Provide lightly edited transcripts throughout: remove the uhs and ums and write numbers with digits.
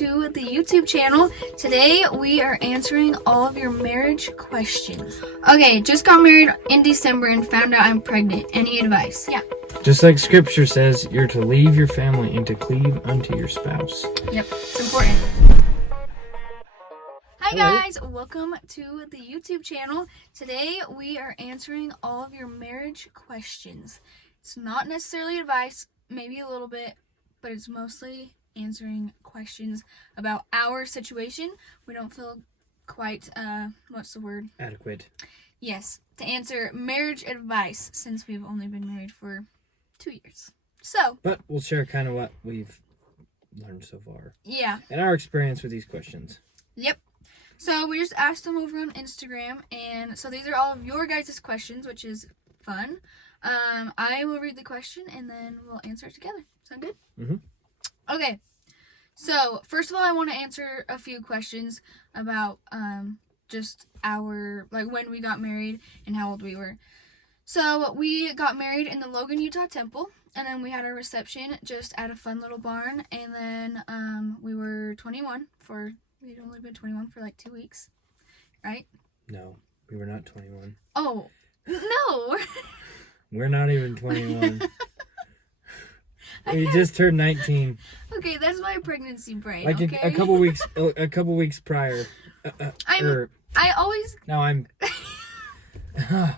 to the YouTube channel. Today we are answering all of your marriage questions. Okay, just got married in December and found out I'm pregnant. Any advice? Yeah. Just like scripture says, you're to leave your family and to cleave unto your spouse. Yep, it's important. Hi guys, welcome to the YouTube channel. Today we are answering all of your marriage questions. It's not necessarily advice, maybe a little bit, but it's mostly answering questions about our situation. We don't feel quite, Adequate. Yes, to answer marriage advice since we've only been married for 2 years. So. But we'll share kind of what we've learned so far. Yeah. And our experience with these questions. Yep. So we just asked them over on Instagram, and so these are all of your guys' questions, which is fun. I will read the question, and then we'll answer it together. Sound good? Mm-hmm. Okay. So, first of all, I want to answer a few questions about just our, when we got married and how old we were. So, we got married in the Logan, Utah temple, and then we had our reception just at a fun little barn, and then we were 21 for... We'd only been 21 for 2 weeks, right? No, we were not 21. Oh, no. We're not even 21. We just turned 19. Okay, that's my pregnancy brain, a couple weeks prior. I always... No, I'm... I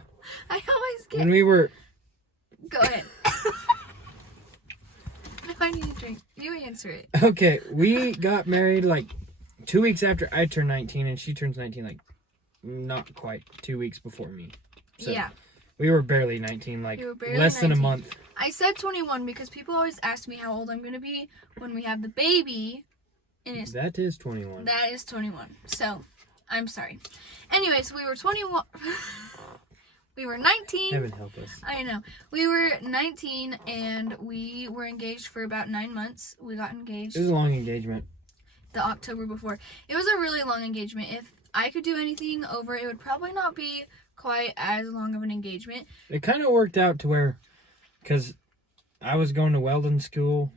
always get... When we were... Go ahead. I need a drink. You answer it. Okay, we got married 2 weeks after I turned 19, and she turns 19 not quite 2 weeks before me. So yeah. We were barely 19, barely less than a month. I said 21 because people always ask me how old I'm going to be when we have the baby. And that is 21. That is 21. So, I'm sorry. Anyways, we were 21. We were 19. Heaven help us. I know. We were 19 and we were engaged for about 9 months. We got engaged. It was a long engagement. The October before. It was a really long engagement. If I could do anything over, it would probably not be quite as long of an engagement. It kind of worked out to where, because I was going to welding school,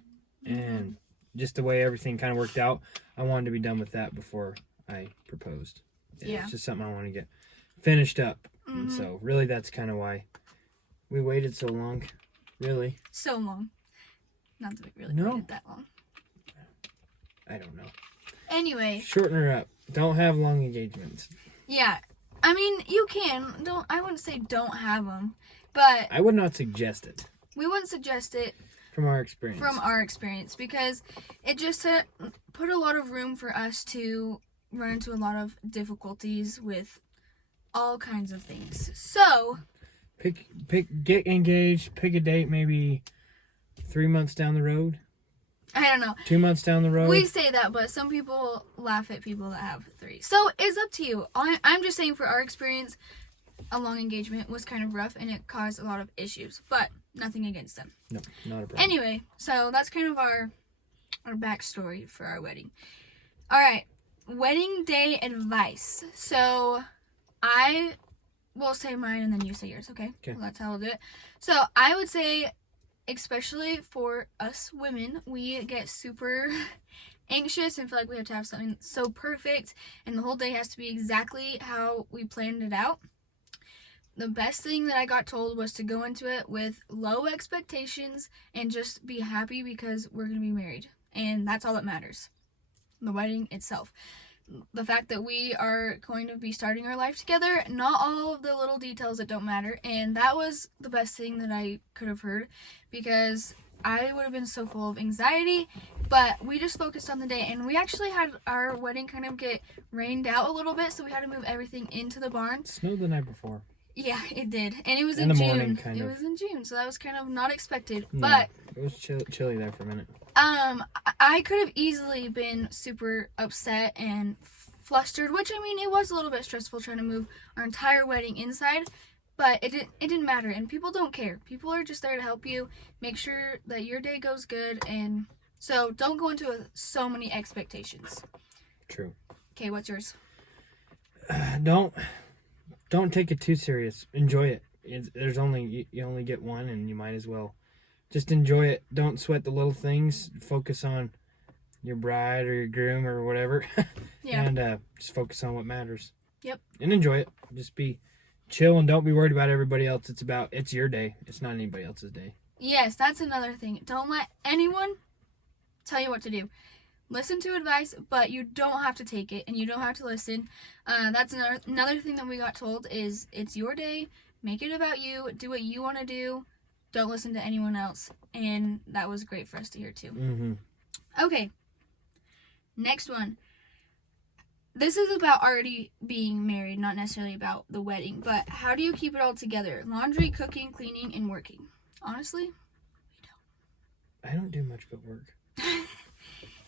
and just the way everything kind of worked out, I wanted to be done with that before I proposed. Yeah. It's just something I want to get finished up. Mm-hmm. And so, really, that's kind of why we waited so long. Really. So long. Not that we really waited that long. I don't know. Anyway. Shorten her up. Don't have long engagements. Yeah. I mean, you can. I wouldn't say don't have them, but... I would not suggest it. We wouldn't suggest it. From our experience. Because it just put a lot of room for us to run into a lot of difficulties with all kinds of things. So... Get engaged, pick a date maybe 3 months down the road. I don't know. 2 months down the road. We say that, but some people laugh at people that have 3. So it's up to you. I'm just saying for our experience, a long engagement was kind of rough and it caused a lot of issues, but nothing against them. No, not a problem. Anyway, so that's kind of our backstory for our wedding. All right, wedding day advice. So I will say mine and then you say yours, okay? Okay. Well, that's how we'll do it. So I would say... Especially for us women, we get super anxious and feel like we have to have something so perfect and the whole day has to be exactly how we planned it out. The best thing that I got told was to go into it with low expectations and just be happy because we're going to be married. And that's all that matters. The wedding itself. The fact that we are going to be starting our life together, not all of the little details that don't matter, and that was the best thing that I could have heard, because I would have been so full of anxiety, but we just focused on the day, and we actually had our wedding kind of get rained out a little bit, so we had to move everything into the barn. It snowed the night before. Yeah, it did, and it was in the June. Morning, kind of. It was in June, so that was kind of not expected, No, but... It was chilly there for a minute. I could have easily been super upset and flustered, which, I mean, it was a little bit stressful trying to move our entire wedding inside, but it didn't matter, and people don't care. People are just there to help you, make sure that your day goes good, and so don't go into so many expectations. True. Okay, what's yours? Don't take it too serious. Enjoy it. You only get one, and you might as well just enjoy it. Don't sweat the little things. Focus on your bride or your groom or whatever. Yeah. And just focus on what matters. Yep. And enjoy it. Just be chill and don't be worried about everybody else. It's your day. It's not anybody else's day. Yes, that's another thing. Don't let anyone tell you what to do. Listen to advice, but you don't have to take it and you don't have to listen. That's another thing that we got told is it's your day. Make it about you. Do what you want to do. Don't listen to anyone else. And that was great for us to hear too. Mm-hmm. Okay. Next one. This is about already being married, not necessarily about the wedding, but how do you keep it all together? Laundry, cooking, cleaning, and working. Honestly, I don't do much but work.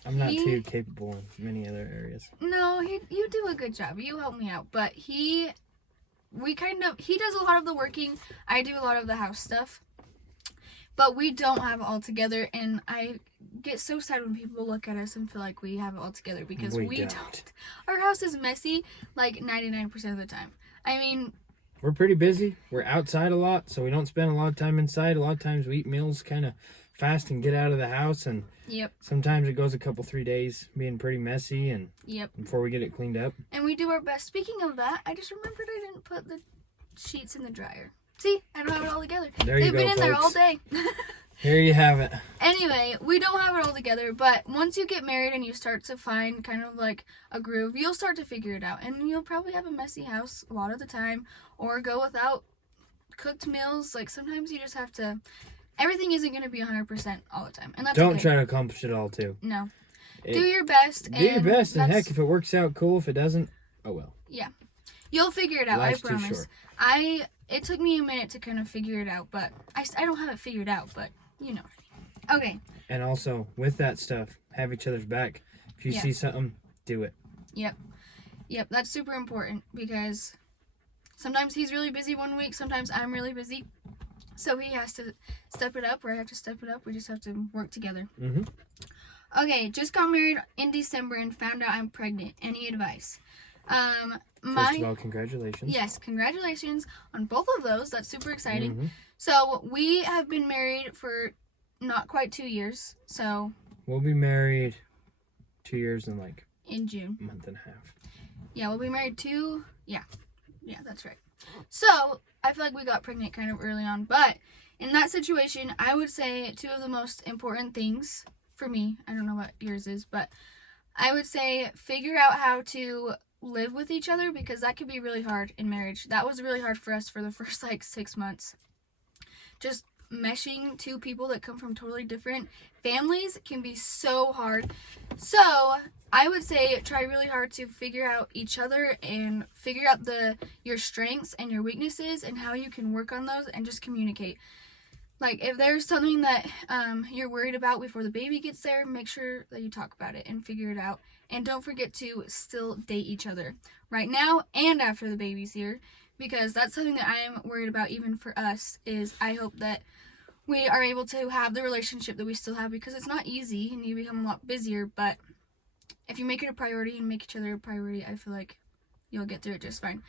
I'm not too capable in many other areas. No, you do a good job. You help me out, but he does a lot of the working. I do a lot of the house stuff, but we don't have it all together, and I get so sad when people look at us and feel like we have it all together because we don't. Our house is messy like 99% of the time. I mean, we're pretty busy. We're outside a lot, so we don't spend a lot of time inside. A lot of times we eat meals kind of fast and get out of the house, and yep. Sometimes it goes a couple 3 days being pretty messy and yep. before we get it cleaned up. And we do our best. Speaking of that, I just remembered I didn't put the sheets in the dryer. See, I don't have it all together. There you go, They've been in there all folks. day. Here you have it. Anyway, we don't have it all together, but once you get married and you start to find kind of like a groove, you'll start to figure it out. And you'll probably have a messy house a lot of the time or go without cooked meals. Like sometimes you just have to, everything isn't going to be 100% all the time. And that's Don't okay. try to accomplish it all too. No. Do your best. Do your best, and that's- heck, if it works out, cool. If it doesn't, oh well. Yeah. You'll figure it out, Life's I too promise. short. It took me a minute to kind of figure it out, but I don't have it figured out, but you know what I mean. Okay. And also, with that stuff, have each other's back. If you see something, do it. Yep, that's super important because sometimes he's really busy one week, sometimes I'm really busy. So he has to step it up, or I have to step it up. We just have to work together. Mm-hmm. Okay, just got married in December and found out I'm pregnant. Any advice? First of all, congratulations. Yes, congratulations on both of those. That's super exciting. Mm-hmm. So we have been married for not quite 2 years. So We'll be married 2 years and like in June. a month and a half. Yeah, we'll be married yeah, that's right. So I feel like we got pregnant kind of early on, but in that situation, I would say two of the most important things for me, I don't know what yours is, but I would say figure out how to live with each other because that could be really hard in marriage. That was really hard for us for the first like 6 months. Just meshing two people that come from totally different families can be so hard. So I would say try really hard to figure out each other and figure out your strengths and your weaknesses and how you can work on those and just communicate. Like if there's something that you're worried about before the baby gets there, make sure that you talk about it and figure it out. And don't forget to still date each other right now and after the baby's here, because that's something that I am worried about even for us. Is I hope that we are able to have the relationship that we still have, because it's not easy and you become a lot busier, but if you make it a priority and make each other a priority, I feel like you'll get through it just fine.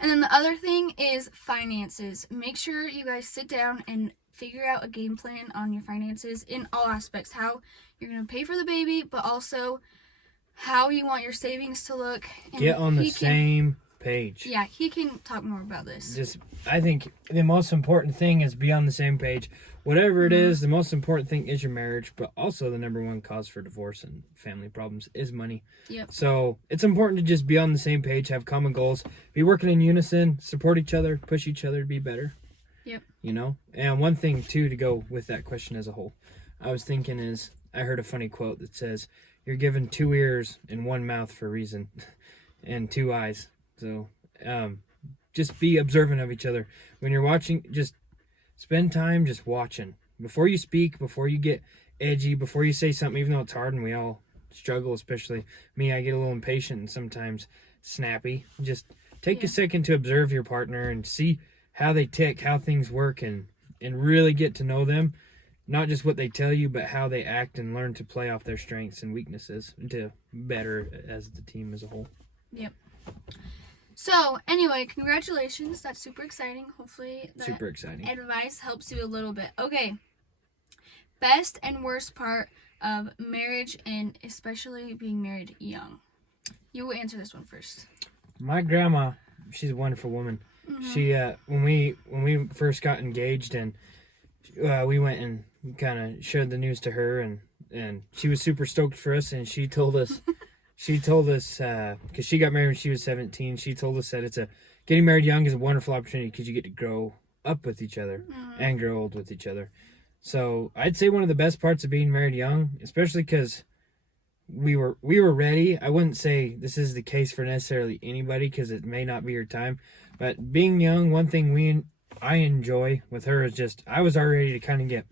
And then the other thing is finances. Make sure you guys sit down and figure out a game plan on your finances in all aspects. How you're going to pay for the baby, but also how you want your savings to look. And get on the same page. Yeah, he can talk more about this. I think the most important thing is be on the same page. Whatever it is, the most important thing is your marriage, but also the number one cause for divorce and family problems is money. Yep. So it's important to just be on the same page, have common goals, be working in unison, support each other, push each other to be better. Yep. You know? And one thing, too, to go with that question as a whole, I was thinking is, I heard a funny quote that says, you're given 2 ears and 1 mouth for a reason, and 2 eyes. So just be observant of each other. When you're watching, just spend time just watching. Before you speak, before you get edgy, before you say something, even though it's hard and we all struggle, especially me, I get a little impatient and sometimes snappy. Just take a second to observe your partner and see how they tick, how things work, and really get to know them. Not just what they tell you, but how they act, and learn to play off their strengths and weaknesses to better as the team as a whole. Yep. So, anyway, congratulations. That's super exciting. Hopefully that Super exciting. advice helps you a little bit. Okay. Best and worst part of marriage and especially being married young? You will answer this one first. My grandma, she's a wonderful woman. Mm-hmm. She when we first got engaged, and we went and kind of showed the news to her, and she was super stoked for us, and she told us because she got married when she was 17. She told us that getting married young is a wonderful opportunity because you get to grow up with each other and grow old with each other. So I'd say one of the best parts of being married young, especially because we were ready. I wouldn't say this is the case for necessarily anybody because it may not be your time. But being young, one thing I enjoy with her is just I was already to kind of get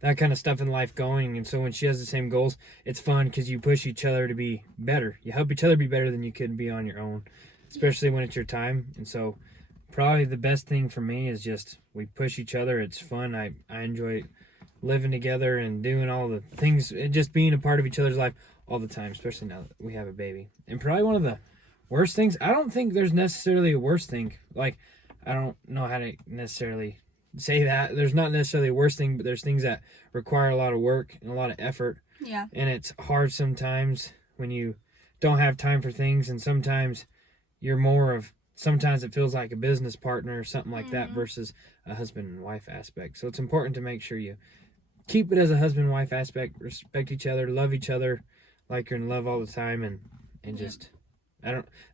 that kind of stuff in life going, and so when she has the same goals, it's fun because you push each other to be better. You help each other be better than you could be on your own, especially when it's your time. And so probably the best thing for me is just we push each other. It's fun. I enjoy living together and doing all the things, just being a part of each other's life all the time, especially now that we have a baby. And probably one of the worst things, I don't think there's necessarily a worst thing. Like, I don't know how to necessarily say that. There's not necessarily a worst thing, but there's things that require a lot of work and a lot of effort. Yeah. And it's hard sometimes when you don't have time for things, and sometimes sometimes it feels like a business partner or something like that versus a husband and wife aspect. So it's important to make sure you keep it as a husband and wife aspect, respect each other, love each other like you're in love all the time, and just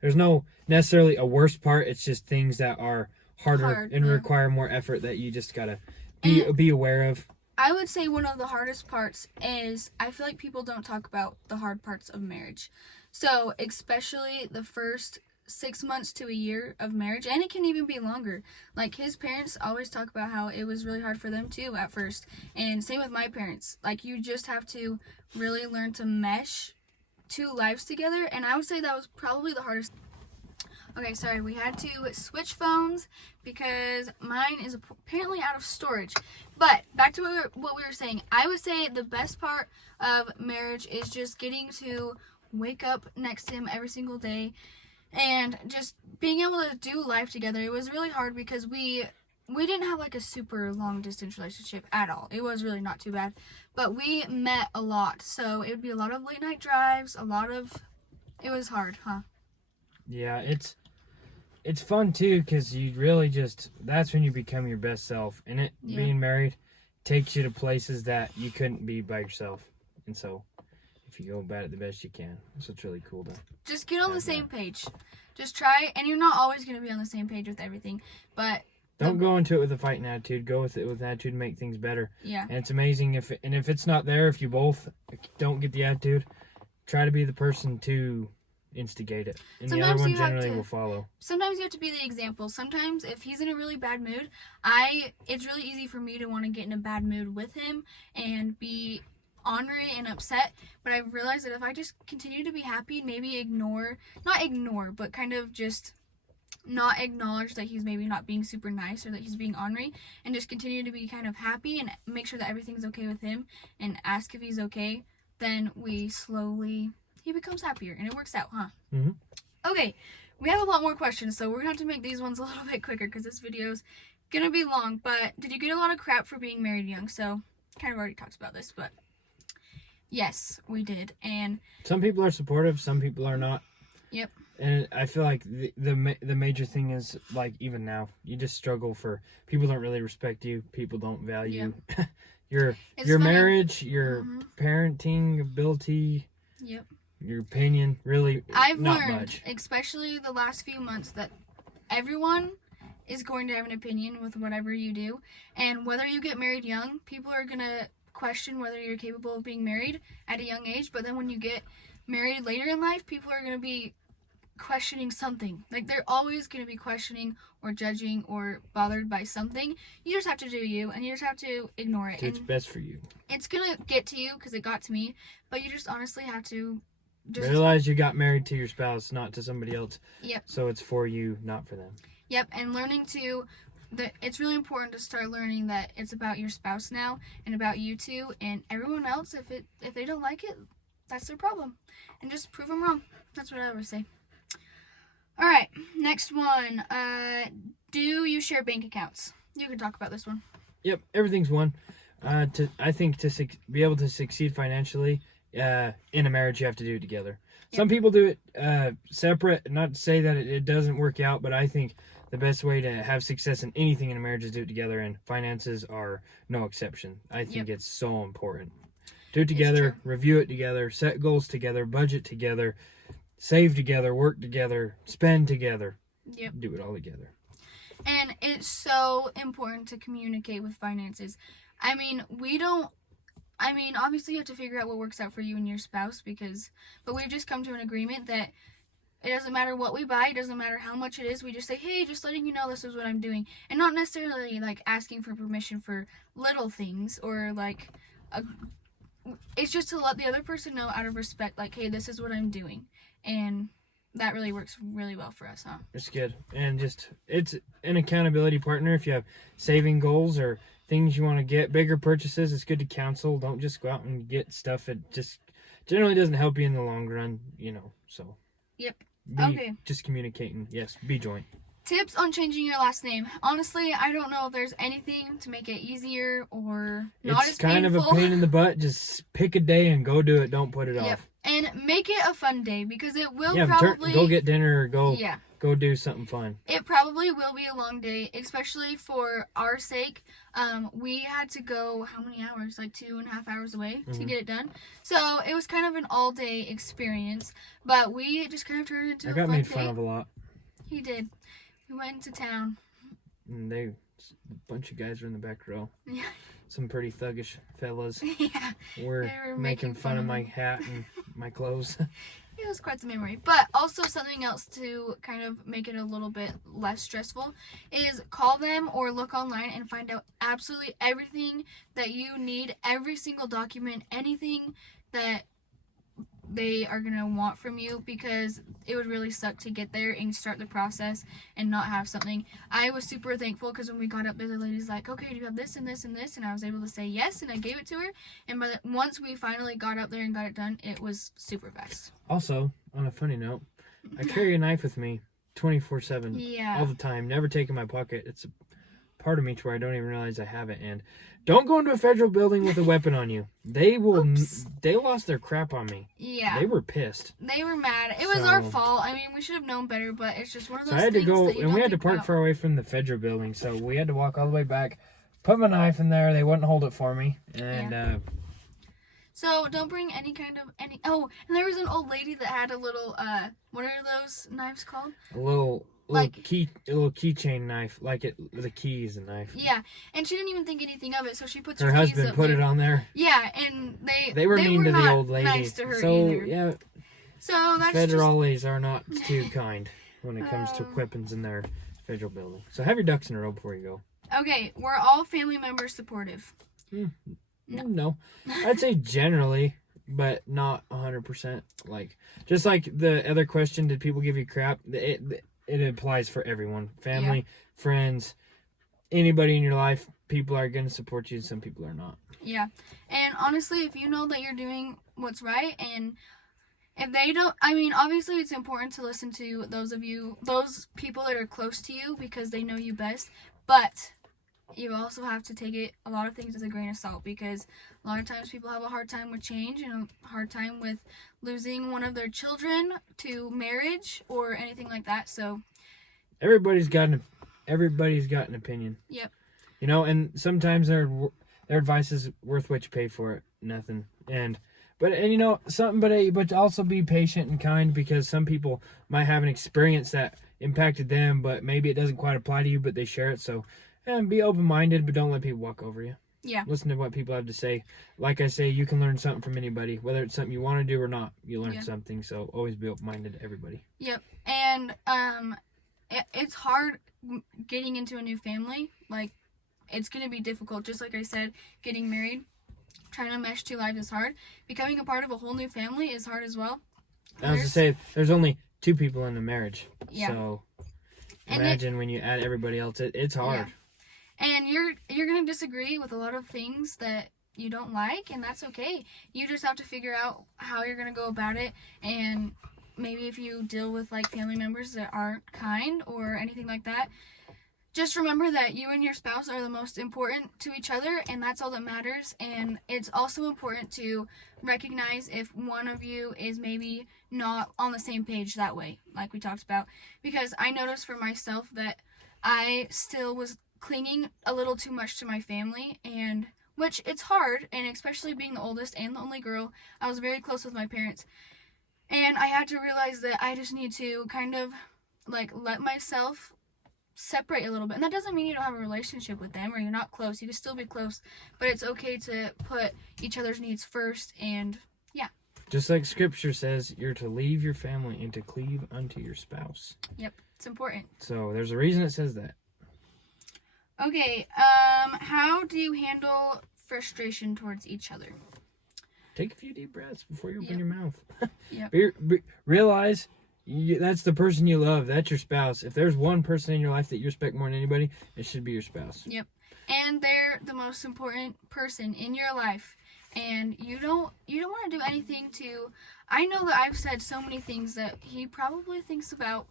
there's no necessarily a worst part. It's just things that are harder and require more effort that you just gotta be aware of. I would say one of the hardest parts is I feel like people don't talk about the hard parts of marriage. So especially the first 6 months to a year of marriage, and it can even be longer. Like, his parents always talk about how it was really hard for them too at first, and same with my parents. Like, you just have to really learn to mesh two lives together, and I would say that was probably the hardest. Okay, sorry, we had to switch phones because mine is apparently out of storage. But back to what we were saying, I would say the best part of marriage is just getting to wake up next to him every single day and just being able to do life together. It was really hard because we didn't have like a super long distance relationship at all. It was really not too bad, but we met a lot, so it would be a lot of late night drives, it was hard, huh? Yeah, it's fun too because you really that's when you become your best self, and being married takes you to places that you couldn't be by yourself. And so if you go about it the best you can, that's what's really cool. Just get on the same page. Just try, and you're not always going to be on the same page with everything, but don't go into it with a fighting attitude. Go with it with an attitude to make things better. Yeah. And it's amazing if it's not there, if you both don't get the attitude, try to be the person to instigate it, and sometimes the other one generally will follow. Sometimes you have to be the example. Sometimes if he's in a really bad mood, it's really easy for me to want to get in a bad mood with him and be ornery and upset, but I realized that if I just continue to be happy, maybe not ignore, but kind of just not acknowledge that he's maybe not being super nice or that he's being ornery, and just continue to be kind of happy and make sure that everything's okay with him and ask if he's okay, then he becomes happier and it works out, huh? Mm-hmm. Okay, we have a lot more questions, so we're gonna have to make these ones a little bit quicker because this video's gonna be long. But did you get a lot of crap for being married young? So kind of already talked about this, but yes, we did. And some people are supportive, some people are not. Yep. And I feel like the major thing is, like, even now you just struggle for people don't really respect you, people don't value your marriage, your parenting ability. Yep. Your opinion, really. I've not learned, much. especially the last few months, that everyone is going to have an opinion with whatever you do, and whether you get married young, people are gonna question whether you're capable of being married at a young age. But then when you get married later in life, people are gonna be questioning something. Like, they're always gonna be questioning or judging or bothered by something. You just have to do you, and you just have to ignore it. It's best for you. It's gonna get to you because it got to me, but you just honestly have to realize you got married to your spouse, not to somebody else. Yep. So it's for you, not for them. Yep, and it's really important to start learning that it's about your spouse now and about you two, and everyone else, if they don't like it, that's their problem. And just prove them wrong. That's what I always say. All right, next one. Do you share bank accounts? You can talk about this one. Yep, everything's one. I think be able to succeed financially in a marriage, you have to do it together. Yep. Some people do it separate. Not to say that it doesn't work out, but I think the best way to have success in anything in a marriage is do it together, and finances are no exception. I think it's so important. Do it together, review it together, set goals together, budget together, save together, work together, spend together. Yep. Do it all together. And it's so important to communicate with finances. I mean, obviously you have to figure out what works out for you and your spouse but we've just come to an agreement that it doesn't matter what we buy, it doesn't matter how much it is, we just say, hey, just letting you know this is what I'm doing. And not necessarily like asking for permission for little things or like, it's just to let the other person know out of respect, like, hey, this is what I'm doing. And that really works really well for us, huh? It's good. And it's an accountability partner. If you have saving goals or things you want to get, bigger purchases, it's good to counsel. Don't just go out and get stuff. It just generally doesn't help you in the long run, so. Yep. Just communicating. Yes, be joint. Tips on changing your last name. Honestly, I don't know if there's anything to make it easier or not as painful. It's kind of a pain in the butt. Just pick a day and go do it. Don't put it off. And make it a fun day because it will probably... go get dinner or go do something fun. It probably will be a long day, especially for our sake. We had to go, how many hours? Like 2.5 hours away to get it done. So it was kind of an all-day experience, but we just kind of turned it into a fun day. I got made fun of a lot. He did. We went into town. And a bunch of guys were in the back row. Yeah. Some pretty thuggish fellas. Yeah. Were making fun of my hat and my clothes. It was quite the memory. But also something else to kind of make it a little bit less stressful is call them or look online and find out absolutely everything that you need, every single document, anything that they are going to want from you, because it would really suck to get there and start the process and not have something. I was super thankful because when we got up there, the lady's like, okay, do you have this and this and this? And I was able to say yes, and I gave it to her. And once we finally got up there and got it done, it was super fast. Also, on a funny note, I carry a knife with me 24/7 all the time, never take it in my pocket. It's a part of me to where I don't even realize I have it. And don't go into a federal building with a weapon on you. They lost their crap on me. Yeah. They were pissed. They were mad. It was our fault. I mean, we should have known better, but it's just one of those things. So I had to go, that you and we had to don't park think about. far away from the federal building, so we had to walk all the way back, put my knife in there. They wouldn't hold it for me. And so don't bring any kind of Oh, and there was an old lady that had a little what are those knives called? a little keychain knife, the key is a knife. Yeah, and she didn't even think anything of it, so she puts her keys husband up put there. it on there. Yeah, and they were mean to not the old lady. Nice to her so either. yeah, So that's federales are not too kind when it comes to weapons in their federal building. So have your ducks in a row before you go. Okay, we're all family members supportive. No. I'd say generally, but not 100%. Just like the other question, did people give you crap? It applies for everyone. Family, friends, anybody in your life, people are going to support you, some people are not. Yeah. And honestly, if you know that you're doing what's right, and if they don't, I mean, obviously it's important to listen to those people that are close to you because they know you best, but you also have to take a lot of things with a grain of salt, because a lot of times people have a hard time with change and a hard time with losing one of their children to marriage or anything like that. So everybody's got an opinion. Yep. And sometimes their advice is worth what you pay for it. Nothing. But also be patient and kind, because some people might have an experience that impacted them, but maybe it doesn't quite apply to you, but they share it. So be open-minded, but don't let people walk over you. Yeah. Listen to what people have to say. Like I say, you can learn something from anybody. Whether it's something you want to do or not, you learn something. So always be open-minded to everybody. Yep. And it's hard getting into a new family. It's going to be difficult. Just like I said, getting married, trying to mesh two lives is hard. Becoming a part of a whole new family is hard as well. I was to say, there's only 2 people in a marriage. Yeah. So imagine when you add everybody else, it's hard. Yeah. And you're going to disagree with a lot of things that you don't like, and that's okay. You just have to figure out how you're going to go about it, and maybe if you deal with family members that aren't kind or anything like that, just remember that you and your spouse are the most important to each other, and that's all that matters. And it's also important to recognize if one of you is maybe not on the same page that way, like we talked about. Because I noticed for myself that I still was clinging a little too much to my family, and which it's hard, and especially being the oldest and the only girl, I was very close with my parents. And I had to realize that I just need to kind of like let myself separate a little bit. And that doesn't mean you don't have a relationship with them or you're not close. You can still be close, but it's okay to put each other's needs first. And yeah. Just like scripture says, you're to leave your family and to cleave unto your spouse. Yep, it's important. So there's a reason it says that. Okay, how do you handle frustration towards each other? Take a few deep breaths before you open Yep. your mouth. Yep. Realize that's the person you love. That's your spouse. If there's one person in your life that you respect more than anybody, it should be your spouse. Yep. And they're the most important person in your life. And you don't want to do anything to. I know that I've said so many things that he probably thinks about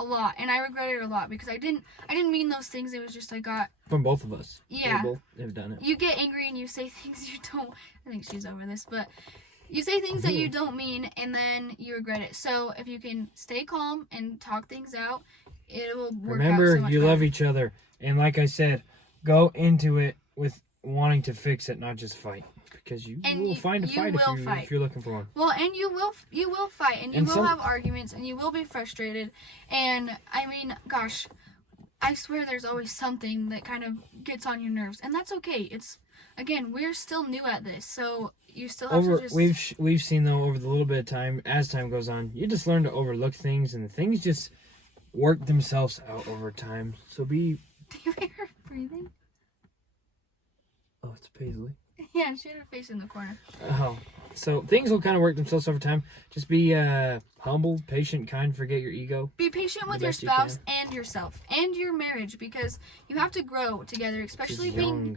a lot, and I regret it a lot because I didn't mean those things. It was just I got. From both of us. Yeah. We both have done it. You get angry and you say things you don't. I think she's over this, but you say things that you don't mean, and then you regret it. So if you can stay calm and talk things out, it will work out Remember, so much you better. love each other, and like I said, go into it with wanting to fix it, not just fight, because you will find a fight if you're looking for one. Well, and you will fight, and you And will some- have arguments, and you will be frustrated. And I mean, gosh, I swear there's always something that kind of gets on your nerves, and that's okay. It's again, we're still new at this, so you still have to just. We've seen though over the little bit of time as time goes on, you just learn to overlook things, and things just work themselves out over time. So be. Do you hear her breathing? Oh, it's Paisley. Yeah, she had her face in the corner. Oh, so things will kind of work themselves over time. Just be humble, patient, kind. Forget your ego. Be patient with The your best you spouse and yourself and your marriage because you have to grow together, especially being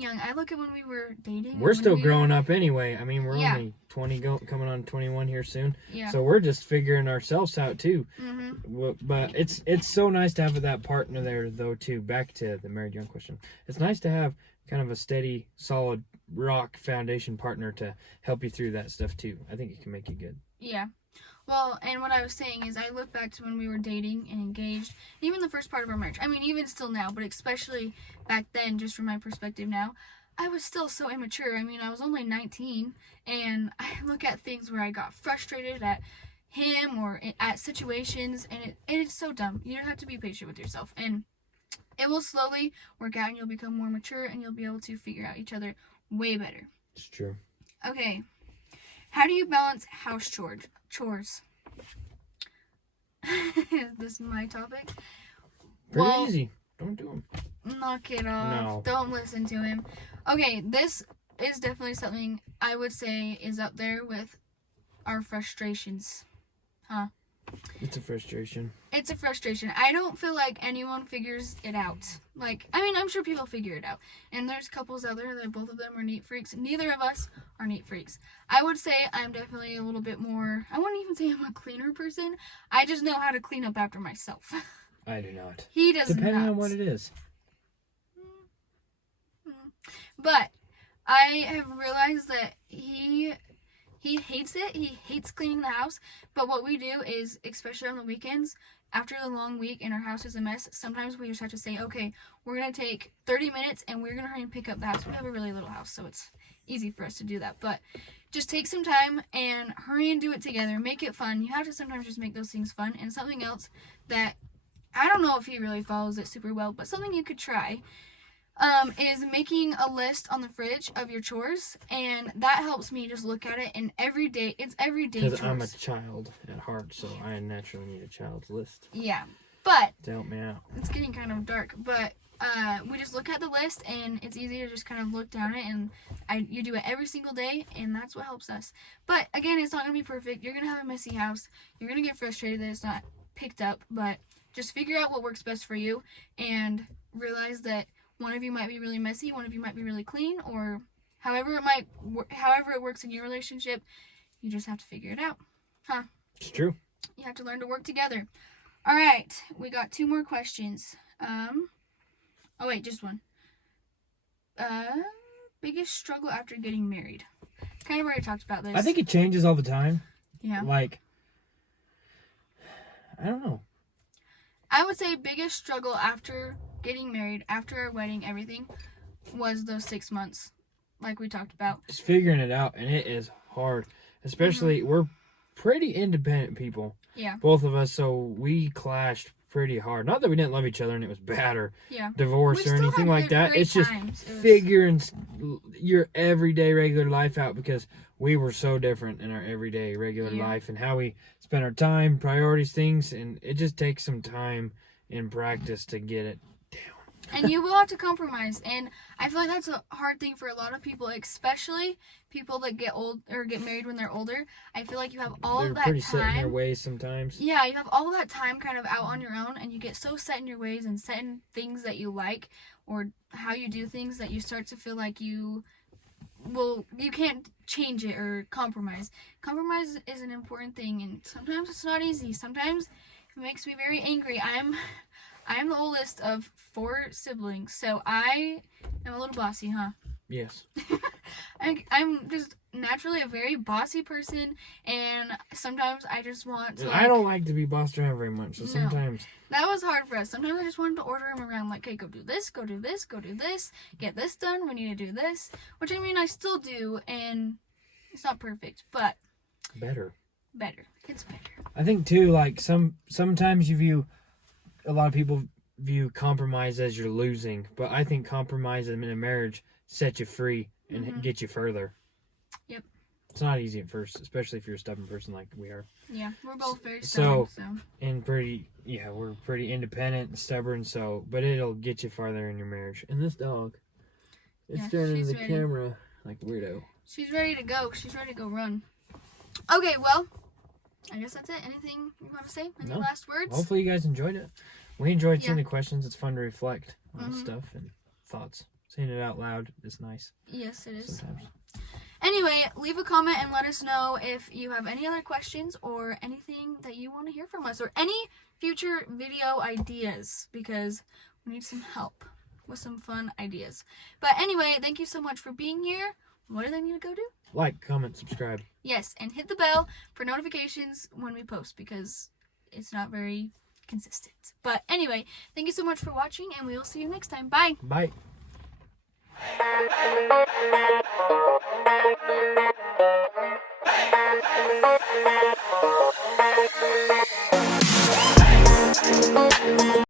young. I look at when we were dating. We're still growing up anyway. I mean, we're Yeah. only 20, coming on 21 here soon. Yeah. So we're just figuring ourselves out too. Mm-hmm. But it's so nice to have that partner there though too. Back to the married young question. It's nice to have kind of a steady, solid rock foundation partner to help you through that stuff too. I think it can make you good. Yeah. Well, and what I was saying is I look back to when we were dating and engaged, even the first part of our marriage. I mean, even still now, but especially back then, just from my perspective now, I was still so immature. I mean, I was only 19, and I look at things where I got frustrated at him or at situations, and it is so dumb. You have to be patient with yourself, and it will slowly work out, and you'll become more mature, and you'll be able to figure out each other way better. It's true. Okay. How do you balance house chores? This is my topic. Pretty easy. Don't do them. Knock it off. No. Don't listen to him. Okay, this is definitely something I would say is up there with our frustrations. It's a frustration. It's a frustration. I don't feel like anyone figures it out. Like, I mean, I'm sure people figure it out. And there's couples out there that both of them are neat freaks. Neither of us are neat freaks. I would say I'm definitely a little bit more, I wouldn't even say I'm a cleaner person. I just know how to clean up after myself. I do not. He does Depending not. on what it is. But I have realized that he hates it. He hates cleaning the house. But what we do is, especially on the weekends, after the long week and our house is a mess, sometimes we just have to say, okay, we're going to take 30 minutes and we're going to hurry and pick up the house. We have a really little house, so it's easy for us to do that. But just take some time and hurry and do it together. Make it fun. You have to sometimes just make those things fun. And something else that, I don't know if he really follows it super well, but something you could try is making a list on the fridge of your chores, and that helps me just look at it. And every day, it's everyday chores. Because I'm a child at heart, so I naturally need a child's list Yeah, but to help me out. it's getting kind of dark. But we just look at the list, and it's easy to just kind of look down it, and you do it every single day, and that's what helps us. But again, it's not gonna be perfect. You're gonna have a messy house. You're gonna get frustrated that it's not picked up, but just figure out what works best for you, and realize that one of you might be really messy, one of you might be really clean, or however it works in your relationship, you just have to figure it out. It's true. You have to learn to work together. All right, we got 2 more questions. Oh wait, just one. Biggest struggle after getting married. Kind of already talked about this. I think it changes all the time. Yeah. Like, I don't know. I would say biggest struggle after getting married, after our wedding, everything, was those 6 months, like we talked about. Just figuring it out, and it is hard. Especially, we're pretty independent people. Yeah. Both of us, so we clashed pretty hard. Not that we didn't love each other and it was bad or Yeah. divorce We or still anything had like good, that. great It's just times. It was- figuring your everyday regular life out, because we were so different in our everyday regular Yeah. life and how we spend our time, priorities, things, and it just takes some time and practice to get it down. And you will have to compromise, and I feel like that's a hard thing for a lot of people, especially people that get old or get married when they're older. I feel like you have all They're of that pretty set in their time. ways sometimes. Yeah, you have all of that time kind of out on your own, and you get so set in your ways and set in things that you like or how you do things that you start to feel like you can't change it or compromise. Compromise is an important thing, and sometimes it's not easy. Sometimes it makes me very angry. I am the oldest of 4 siblings, so I am a little bossy, huh? Yes. I'm just naturally a very bossy person, and sometimes I just want to. I don't like to be bossed around very much, so No. sometimes That was hard for us. Sometimes I just wanted to order him around, like, okay, go do this, go do this, go do this, get this done, we need to do this. Which, I mean, I still do, and it's not perfect, but better. better. It's better. I think too, like sometimes a lot of people view compromise as you're losing, but I think compromise in a marriage sets you free and get you further. Yep. It's not easy at first, especially if you're a stubborn person like we are. Yeah, we're both very stubborn, so. And we're pretty independent and stubborn, but it'll get you farther in your marriage. And this dog, it's Yeah, staring into she's the ready. camera like a weirdo. She's ready to go. She's ready to go run. Okay, well, I guess that's it. Anything you want to say? Any No. last words? Hopefully you guys enjoyed it. We enjoyed seeing Yeah. the questions. It's fun to reflect on Mhm. stuff and thoughts. Saying it out loud is nice Yes, it is. sometimes. Anyway, leave a comment and let us know if you have any other questions or anything that you want to hear from us or any future video ideas, because we need some help with some fun ideas. But anyway, thank you so much for being here. What do they need to go do? Like, comment, subscribe. Yes, and hit the bell for notifications when we post, because it's not very consistent. But anyway, thank you so much for watching, and we will see you next time. Bye! Bye.